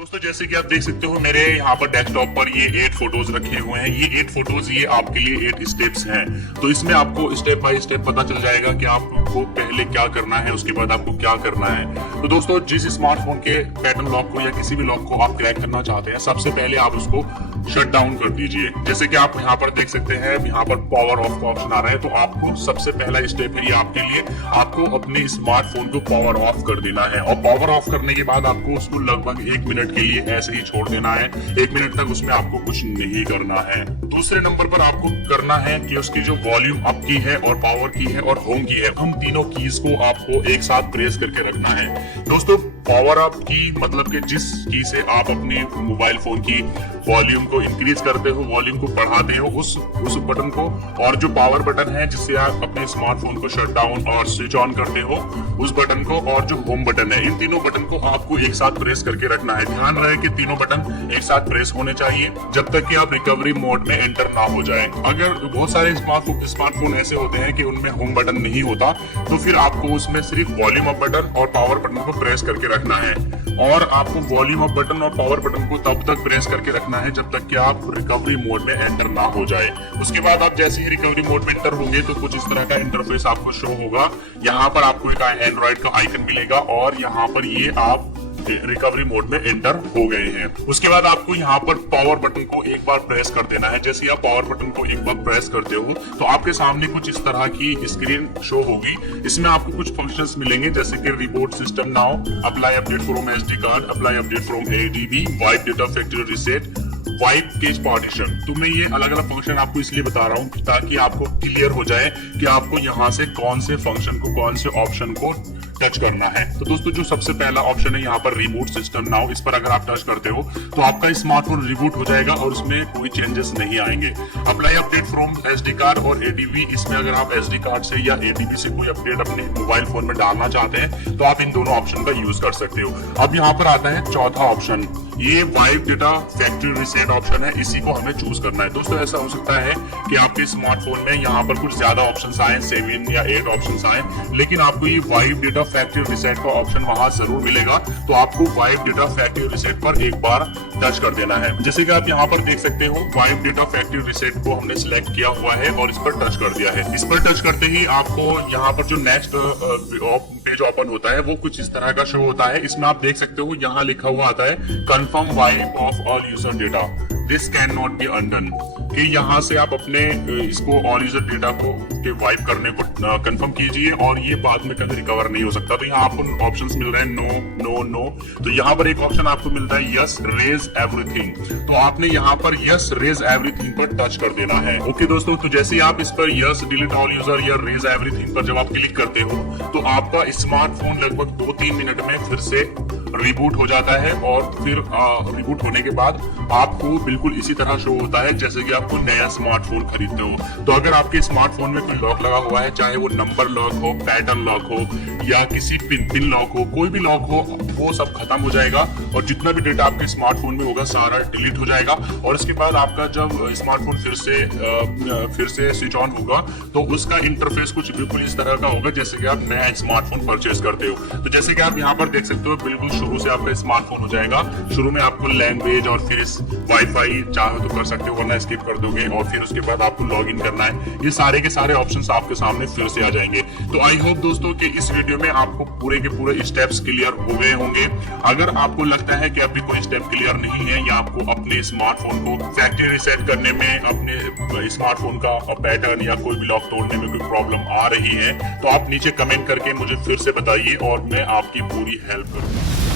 दोस्तों जैसे कि आप देख सकते हो मेरे यहाँ पर डेस्कटॉप पर ये 8 फोटोज रखे हुए हैं। ये 8 फोटोज ये आपके लिए 8 स्टेप्स हैं। तो इसमें आपको स्टेप बाय स्टेप पता चल जाएगा कि आपको पहले क्या करना है, उसके बाद आपको क्या करना है। तो दोस्तों जिस स्मार्टफोन के पैटर्न लॉक को या किसी भी लॉक को आप क्रैक करना चाहते हैं, सबसे पहले आप उसको शट डाउन कर दीजिए। जैसे कि आप यहाँ पर देख सकते हैं, यहाँ पर पावर ऑफ का ऑप्शन आ रहा है। तो आपको सबसे पहला स्टेप है ये आपके लिए, आपको अपने स्मार्टफोन को पावर ऑफ कर देना है। और पावर ऑफ करने के बाद आपको उसको लगभग 1 मिनट के लिए ऐसे ही छोड़ देना है। 1 मिनट तक उसमें आपको कुछ नहीं करना है। दूसरे नंबर पर आपको करना है कि उसकी जो वॉल्यूम अप की है और पावर की है और होम की है, हम तीनों कीज को आपको एक साथ प्रेस करके रखना है। दोस्तों पावर अप की मतलब कि जिस की से आप अपने मोबाइल फोन की वॉल्यूम को इंक्रीज करते हो, वॉल्यूम को बढ़ाते हो, उस बटन को, और जो पावर बटन है जिससे आप अपने स्मार्टफोन को शट डाउन और स्विच ऑन करते हो, उस बटन को, और जो होम बटन है, इन तीनों बटन को आपको एक साथ प्रेस करके रखना है। ध्यान रहे कि तीनों बटन एक साथ प्रेस होने चाहिए जब तक कि आप रिकवरी मोड में एंटर ना हो जाए। अगर बहुत सारे स्मार्टफोन ऐसे होते हैं कि उनमें होम बटन नहीं होता, तो फिर आपको उसमें सिर्फ वॉल्यूम अप बटन और पावर बटन को प्रेस करके रखना है। और आपको वॉल्यूम अप बटन और पावर बटन को तब तक प्रेस करके रखना है जब तक कि आप रिकवरी मोड में एंटर ना हो जाए। उसके बाद आप जैसे ही रिकवरी मोड में एंटर होंगे तो कुछ इस तरह का इंटरफेस आपको शो होगा। यहाँ पर आपको एक एंड्रॉइड का आइकन मिलेगा और यहाँ पर ये आप रिकवरी मोड में एंटर हो गए हैं। उसके बाद आपको यहाँ पर पावर बटन को एक बार प्रेस कर देना है। जैसे आप पावर बटन को एक बार प्रेस करते हो तो आपके सामने कुछ इस तरह की स्क्रीन शो होगी। इसमें आपको कुछ फंक्शंस मिलेंगे जैसे कि reboot system now, apply update from SD card, apply update from ADB, wipe data factory reset, wipe cache partition. तो मैं ये अलग अलग फंक्शन आपको इसलिए बता रहा हूँ ताकि आपको क्लियर हो जाए कि आपको यहाँ से कौन से फंक्शन को, कौन से ऑप्शन को टच करना है। तो दोस्तों जो सबसे पहला ऑप्शन है यहाँ पर रिबूट सिस्टम नाउ, इस पर अगर आप टच करते हो तो आपका स्मार्टफोन रिबूट हो जाएगा और उसमें कोई चेंजेस नहीं आएंगे। Apply update from SD card और एडीबी, इसमें अगर आप एसडी कार्ड से या एडीबी से कोई अपडेट अपने मोबाइल फोन में डालना चाहते हैं तो आप इन दोनों ऑप्शन का यूज कर सकते हो। अब यहाँ पर आता है चौथा ऑप्शन, ये wipe data factory reset option है। इसी को हमें चूज करना है। दोस्तों ऐसा हो सकता है कि आपके स्मार्टफोन में यहाँ पर कुछ ज्यादा ऑप्शंस आए, 7 या 8 ऑप्शंस आए, लेकिन आपको ये वाइप डेटा फैक्ट्री रीसेट का ऑप्शन वहां जरूर मिलेगा। तो आपको वाइप डेटा फैक्ट्री रीसेट पर एक बार टच कर देना है। जैसे कि आप यहाँ पर देख सकते हो, वाइप डेटा फैक्ट्री रीसेट को हमने सिलेक्ट किया हुआ है और इस पर टच कर दिया है। इस पर टच करते ही आपको यहाँ पर जो नेक्स्ट पेज ओपन होता है वो कुछ इस तरह का शो होता है। इसमें आप देख सकते हो यहाँ लिखा हुआ आता है confirm wipe off all user data, this can not be undone, कि यहाँ से आप अपने इसको ऑल यूजर डेटा को के वाइप करने को कंफर्म कीजिए और ये बाद में कभी रिकवर नहीं हो सकता। तो यहाँ आपको ऑप्शंस मिल रहे हैं नो नो नो। तो यहाँ पर एक ऑप्शन आपको मिलता है यस रेज एवरीथिंग। तो आपने यहाँ पर यस रेज एवरीथिंग पर टच कर देना है। ओके दोस्तों, तो जैसे ही आप इस पर यस डिलीट ऑल यूजर या रेज एवरीथिंग पर जब आप क्लिक करते हो तो आपका स्मार्टफोन लगभग 2-3 मिनट में फिर से रिबूट हो जाता है। और फिर रिबूट होने के बाद आपको बिल्कुल इसी तरह शो होता है जैसे कि आपको नया स्मार्टफोन खरीदते हो। तो अगर आपके स्मार्टफोन में कोई लॉक लगा हुआ है, चाहे वो नंबर लॉक हो, पैटर्न लॉक हो या किसी पिन लॉक हो, कोई भी लॉक हो, वो सब खत्म हो जाएगा और जितना भी डेटा आपके स्मार्टफोन में होगा सारा डिलीट हो जाएगा। और इसके बाद आपका जब स्मार्टफोन फिर से स्विच ऑन होगा तो उसका इंटरफेस कुछ बिल्कुल इस तरह का होगा जैसे कि आप नया स्मार्टफोन परचेज करते हो। तो जैसे कि आप यहाँ पर देख सकते हो, बिल्कुल शुरू से आपका स्मार्टफोन हो जाएगा। शुरू में आपको लैंग्वेज और फिर इस वाईफाई चाहो तो कर सकते हो वरना स्किप कर दोगे, और फिर उसके बाद आपको लॉग इन करना है। ये सारे के सारे ऑप्शंस आपके सामने फिर से आ जाएंगे। तो आई होप दोस्तों कि इस वीडियो में आपको पूरे के पूरे स्टेप्स क्लियर हो गए होंगे। अगर आपको लगता है कि अभी कोई स्टेप क्लियर नहीं है या आपको अपने स्मार्टफोन को फैक्ट्री रीसेट करने में, अपने स्मार्टफोन का पैटर्न या कोई भी लॉक तोड़ने में कोई प्रॉब्लम आ रही है, तो आप नीचे कमेंट करके मुझे फिर से बताइए और मैं आपकी पूरी हेल्प करूंगा।